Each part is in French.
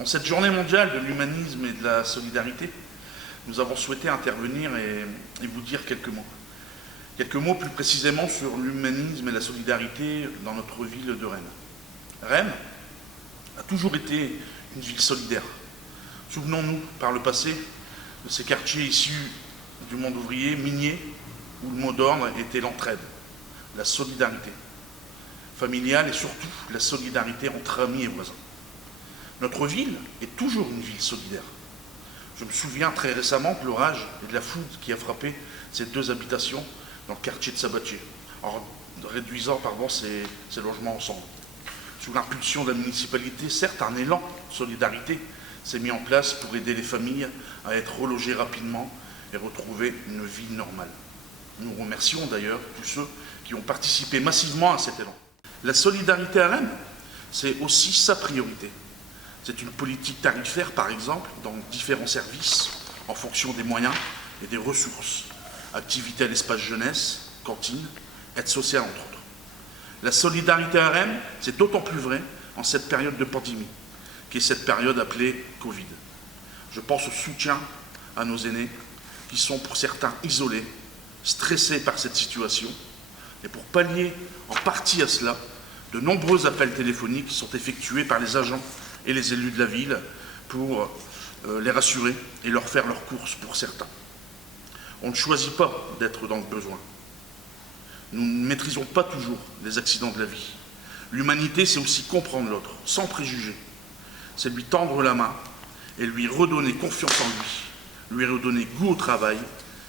En cette journée mondiale de l'humanisme et de la solidarité, nous avons souhaité intervenir et vous dire quelques mots. Quelques mots plus précisément sur l'humanisme et la solidarité dans notre ville de Rennes. Rennes a toujours été une ville solidaire. Souvenons-nous par le passé de ces quartiers issus du monde ouvrier, minier, où le mot d'ordre était l'entraide, la solidarité familiale et surtout la solidarité entre amis et voisins. Notre ville est toujours une ville solidaire. Je me souviens très récemment de l'orage et de la foudre qui a frappé ces deux habitations dans le quartier de Sabatier, en réduisant ces logements ensemble. Sous l'impulsion de la municipalité, certes, un élan de solidarité s'est mis en place pour aider les familles à être relogées rapidement et retrouver une vie normale. Nous remercions d'ailleurs tous ceux qui ont participé massivement à cet élan. La solidarité à Rennes, c'est aussi sa priorité. C'est une politique tarifaire, par exemple, dans différents services, en fonction des moyens et des ressources. Activités à l'espace jeunesse, cantine, aide sociale, entre autres. La solidarité à Rennes, c'est d'autant plus vrai en cette période de pandémie, qui est cette période appelée Covid. Je pense au soutien à nos aînés, qui sont pour certains isolés, stressés par cette situation. Et pour pallier en partie à cela, de nombreux appels téléphoniques sont effectués par les agents et les élus de la ville pour les rassurer et leur faire leurs courses pour certains. On ne choisit pas d'être dans le besoin. Nous ne maîtrisons pas toujours les accidents de la vie. L'humanité, c'est aussi comprendre l'autre, sans préjugés. C'est lui tendre la main et lui redonner confiance en lui redonner goût au travail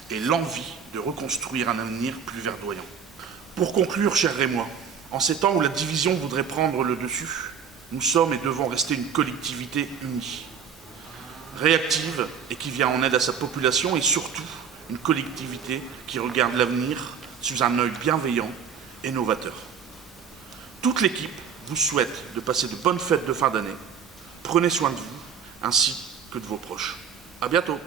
et l'envie de reconstruire un avenir plus verdoyant. Pour conclure, chers Rémois, en ces temps où la division voudrait prendre le dessus, nous sommes et devons rester une collectivité unie, réactive et qui vient en aide à sa population et surtout une collectivité qui regarde l'avenir sous un œil bienveillant et novateur. Toute l'équipe vous souhaite de passer de bonnes fêtes de fin d'année. Prenez soin de vous ainsi que de vos proches. À bientôt.